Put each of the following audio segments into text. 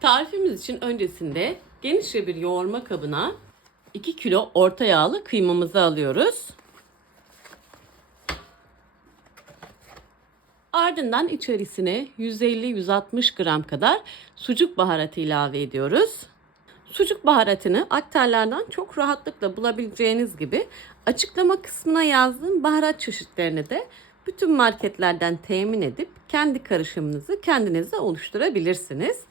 Tarifimiz için öncesinde genişçe bir yoğurma kabına 2 kilo orta yağlı kıymamızı alıyoruz. Ardından içerisine 150-160 gram kadar sucuk baharatı ilave ediyoruz. Sucuk baharatını aktarlardan çok rahatlıkla bulabileceğiniz gibi açıklama kısmına yazdığım baharat çeşitlerini de bütün marketlerden temin edip kendi karışımınızı kendinize oluşturabilirsiniz.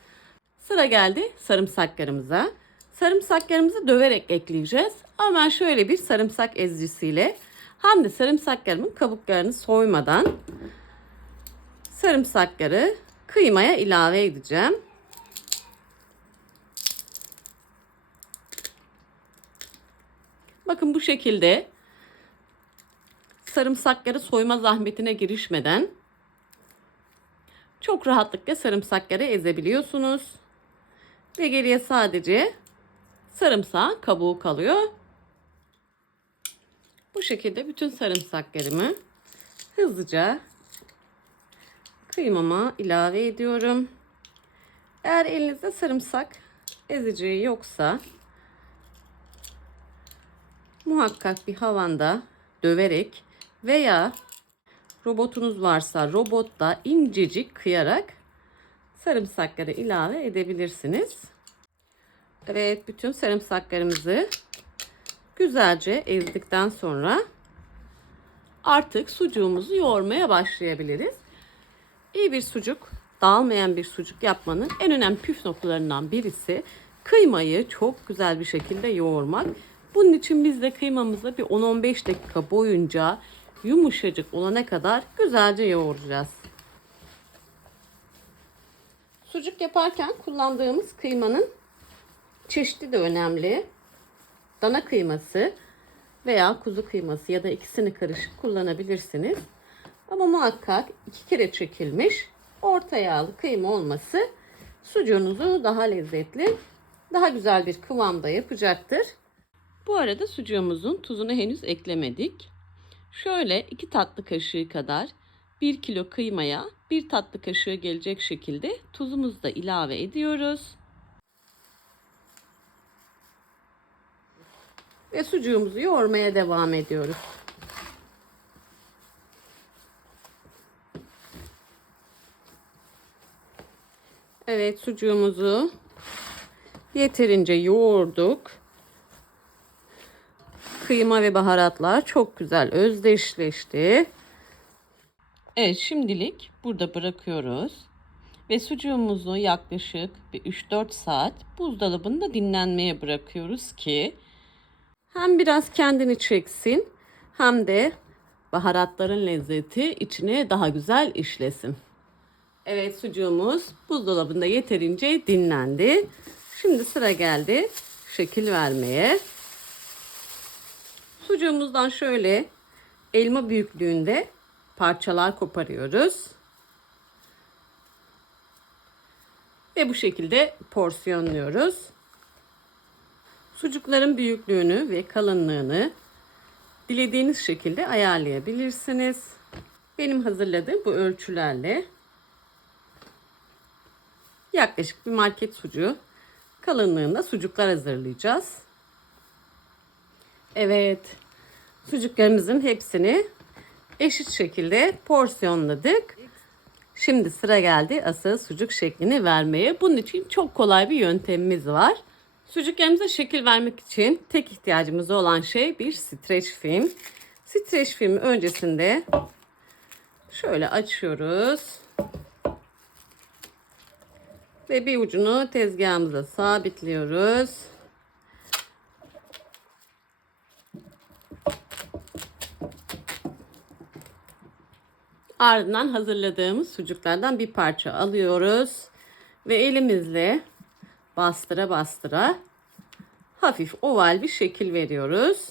Sıra geldi sarımsaklarımıza. Sarımsaklarımızı döverek ekleyeceğiz. Ama şöyle bir sarımsak ezicisiyle hem de sarımsaklarımın kabuklarını soymadan sarımsakları kıymaya ilave edeceğim. Bakın bu şekilde sarımsakları soyma zahmetine girişmeden çok rahatlıkla sarımsakları ezebiliyorsunuz. Ve geriye sadece sarımsağın kabuğu kalıyor. Bu şekilde bütün sarımsaklarımı hızlıca kıymama ilave ediyorum. Eğer elinizde sarımsak eziciği yoksa muhakkak bir havanda döverek veya robotunuz varsa robotta incecik kıyarak sarımsakları ilave edebilirsiniz. Evet bütün sarımsaklarımızı güzelce ezdikten sonra artık sucuğumuzu yoğurmaya başlayabiliriz. İyi bir sucuk, dağılmayan bir sucuk yapmanın en önemli püf noktalarından birisi kıymayı çok güzel bir şekilde yoğurmak. Bunun için biz de kıymamızı bir 10-15 dakika boyunca yumuşacık olana kadar güzelce yoğuracağız. Sucuk yaparken kullandığımız kıymanın çeşidi de önemli. Dana kıyması veya kuzu kıyması ya da ikisini karışık kullanabilirsiniz. Ama muhakkak iki kere çekilmiş orta yağlı kıyma olması sucuğunuzu daha lezzetli, daha güzel bir kıvamda yapacaktır. Bu arada sucuğumuzun tuzunu henüz eklemedik. Şöyle 2 tatlı kaşığı kadar 1 kilo kıymaya 1 tatlı kaşığı gelecek şekilde tuzumuzu da ilave ediyoruz. Ve sucuğumuzu yoğurmaya devam ediyoruz. Evet sucuğumuzu yeterince yoğurduk. Kıyma ve baharatlar çok güzel özdeşleşti. Evet şimdilik burada bırakıyoruz. Ve sucuğumuzu yaklaşık bir 3-4 saat buzdolabında dinlenmeye bırakıyoruz ki hem biraz kendini çeksin hem de baharatların lezzeti içine daha güzel işlesin. Evet sucuğumuz buzdolabında yeterince dinlendi. Şimdi sıra geldi şekil vermeye. Sucuğumuzdan şöyle elma büyüklüğünde parçalar koparıyoruz. Ve bu şekilde porsiyonluyoruz. Sucukların büyüklüğünü ve kalınlığını dilediğiniz şekilde ayarlayabilirsiniz. Benim hazırladığım bu ölçülerle yaklaşık bir market sucuğu kalınlığında sucuklar hazırlayacağız. Evet. Sucuklarımızın hepsini eşit şekilde porsiyonladık. Şimdi sıra geldi asıl sucuk şeklini vermeye. Bunun için çok kolay bir yöntemimiz var. Sucuklarımıza şekil vermek için tek ihtiyacımız olan şey bir streç film. Streç filmi öncesinde şöyle açıyoruz. Ve bir ucunu tezgahımıza sabitliyoruz. Ardından hazırladığımız sucuklardan bir parça alıyoruz. Ve elimizle bastıra bastıra hafif oval bir şekil veriyoruz.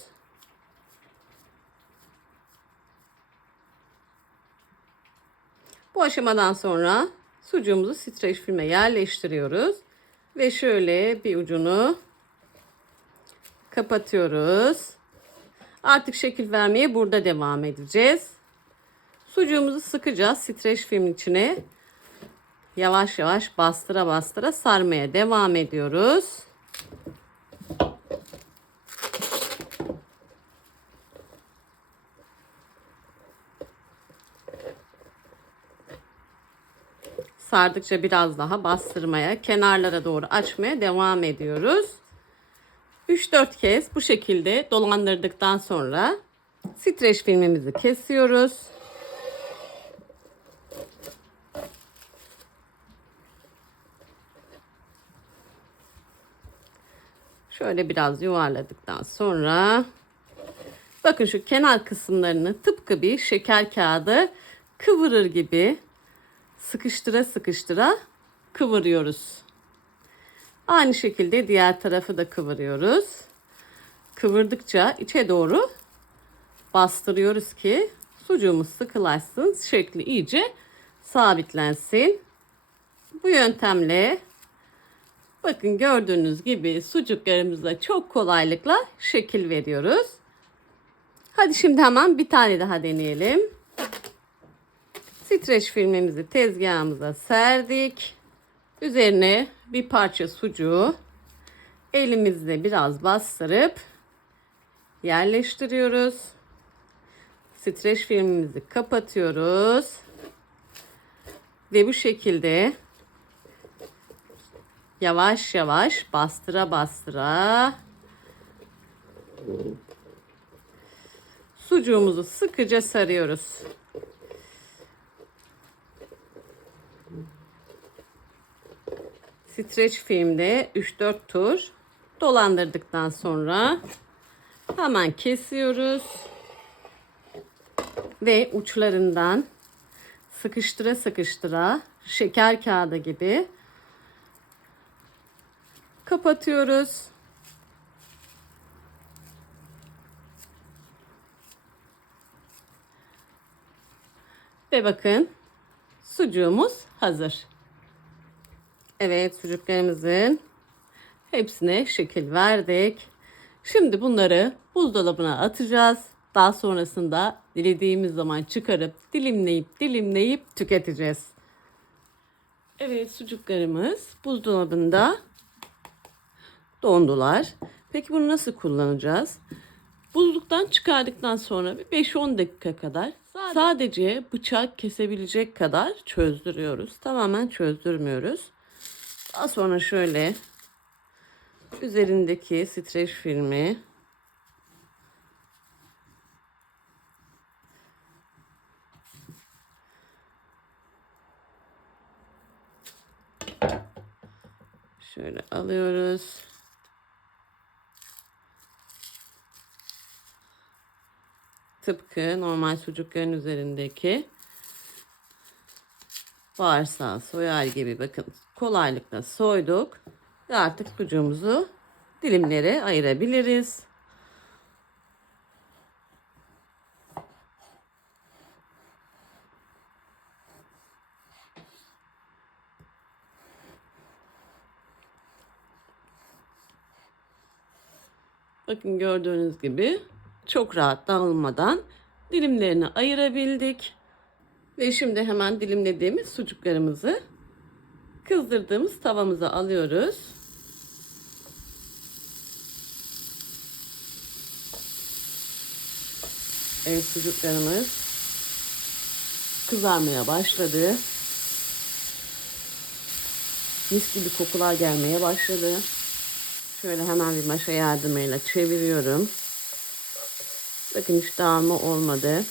Bu aşamadan sonra sucuğumuzu streç filme yerleştiriyoruz. Ve şöyle bir ucunu kapatıyoruz. Artık şekil vermeye burada devam edeceğiz. Sucuğumuzu sıkacağız streç filmin içine. yavaş yavaş bastıra bastıra sarmaya devam ediyoruz. Sardıkça biraz daha bastırmaya, kenarlara doğru açmaya devam ediyoruz. 3-4 kez bu şekilde dolandırdıktan sonra streç filmimizi kesiyoruz. Şöyle biraz yuvarladıktan sonra bakın şu kenar kısımlarını tıpkı bir şeker kağıdı kıvırır gibi sıkıştıra sıkıştıra kıvırıyoruz. Aynı şekilde diğer tarafı da kıvırıyoruz. Kıvırdıkça içe doğru bastırıyoruz ki sucuğumuz sıkılaşsın, şekli iyice sabitlensin. Bu yöntemle bakın gördüğünüz gibi sucuklarımıza çok kolaylıkla şekil veriyoruz. Hadi şimdi hemen bir tane daha deneyelim. Streç filmimizi tezgahımıza serdik. Üzerine bir parça sucuğu elimizle biraz bastırıp yerleştiriyoruz. Streç filmimizi kapatıyoruz. Ve bu şekilde yavaş yavaş bastıra bastıra sucuğumuzu sıkıca sarıyoruz. streç filmde 3-4 tur dolandırdıktan sonra hemen kesiyoruz. Ve uçlarından sıkıştıra sıkıştıra şeker kağıdı gibi kapatıyoruz. Ve bakın sucuğumuz hazır. Evet sucuklarımızın hepsine şekil verdik. Şimdi bunları buzdolabına atacağız. Daha sonrasında dilediğimiz zaman çıkarıp dilimleyip dilimleyip tüketeceğiz. Evet sucuklarımız buzdolabında dondular. Peki bunu nasıl kullanacağız? Buzluktan çıkardıktan sonra bir 5-10 dakika kadar sadece bıçak kesebilecek kadar çözdürüyoruz. Tamamen çözdürmüyoruz. Daha sonra şöyle üzerindeki streç filmi şöyle alıyoruz. Tıpkı normal sucukların üzerindeki bağırsağı soyar gibi bakın kolaylıkla soyduk. Ve artık sucuğumuzu dilimlere ayırabiliriz. Bakın gördüğünüz gibi çok rahat dağılmadan dilimlerini ayırabildik. Ve şimdi hemen dilimlediğimiz sucuklarımızı kızdırdığımız tavamıza alıyoruz. Evet sucuklarımız kızarmaya başladı. Mis gibi kokular gelmeye başladı. Şöyle hemen bir maşa yardımıyla çeviriyorum. Bakın hiç dağılma olmadı.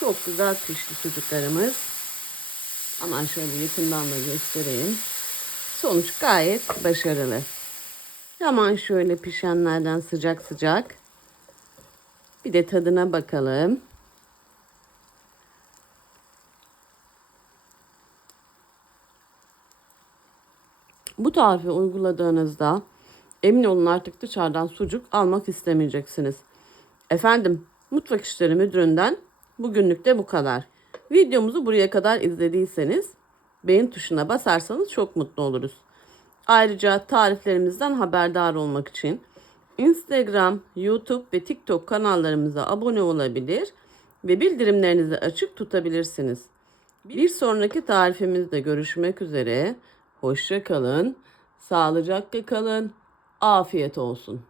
Çok güzel pişti sucuklarımız. Aman şöyle yakından da göstereyim. Sonuç gayet başarılı. Hemen şöyle pişenlerden sıcak sıcak. Bir de tadına bakalım. Bu tarifi uyguladığınızda emin olun artık dışarıdan sucuk almak istemeyeceksiniz. Efendim Mutfak İşleri Müdürü'nden bugünlük de bu kadar. Videomuzu buraya kadar izlediyseniz beğen tuşuna basarsanız çok mutlu oluruz. Ayrıca tariflerimizden haberdar olmak için Instagram, YouTube ve TikTok kanallarımıza abone olabilir ve bildirimlerinizi açık tutabilirsiniz. Bir sonraki tarifimizde görüşmek üzere. Hoşça kalın, sağlıcakla kalın, afiyet olsun.